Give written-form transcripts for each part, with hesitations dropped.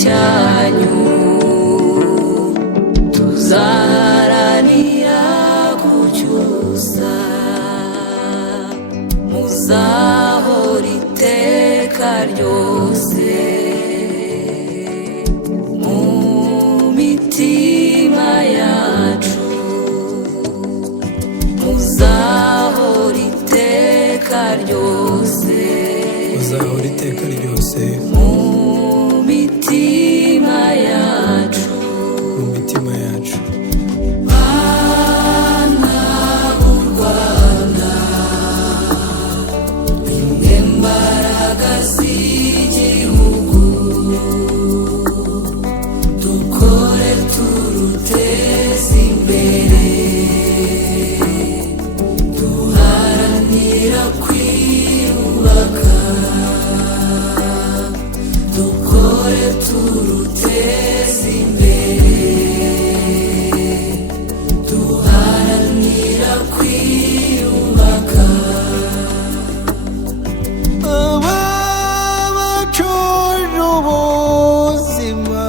cyanyu tuzaharanira kucyusa muzahora iteka ryose mu mitima yacu muzahora iteka ryose muzahora iteka ryose mu mitima yacu mu mitima yacu. Bana b'u Rwanda nimwe mbaraga z'igihugu dukore turuteze imbere duharanira kwiyubaka dukore turuteze imbere duharanira kwiyubaka Ababacuje ubuzima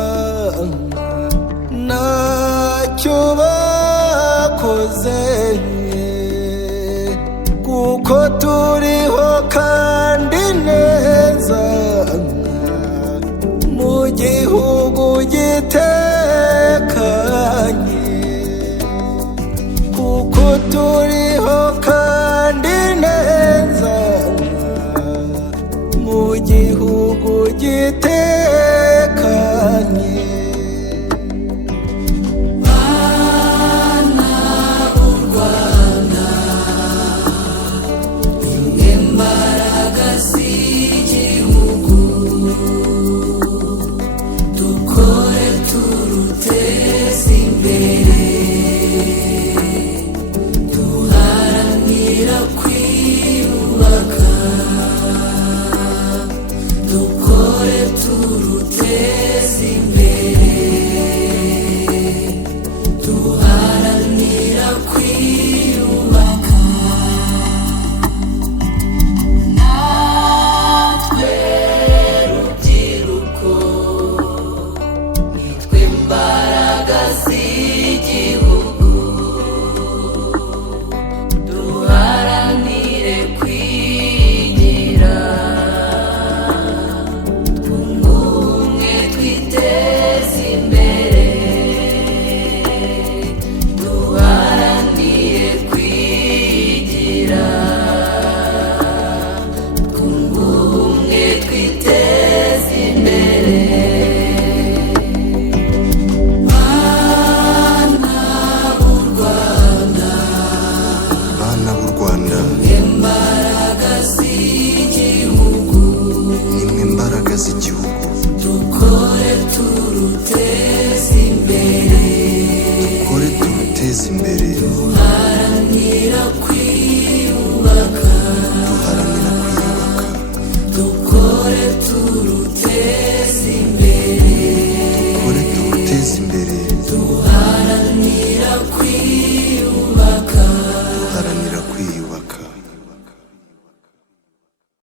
ntacyo bakoze kuko turiho kandi neza mu gihugu gitekanye kuko turiho kandi neza mu gihugu gitekanye. Bana b'u Rwanda nimwe mbaraga z'igihugu dukore turuteze imbere duharanira kwiyubaka dukore turuteze imbere duharanira kwiyubaka natwe rubyiruko nitwe mbaraga z'igihugu duharanire kwigira twunge ubumwe twiteze imbere duharanire kwigira twunge ubumwe twiteze imbere. Bana b'u Rwanda Bana b'u Rwanda imbaraga z'igihugu nimwe mbaraga z'igihugu dukore turuteze imbere dukore turuteze imbere duharanira kwiyubaka duharanira kwiyubaka dukore turuteze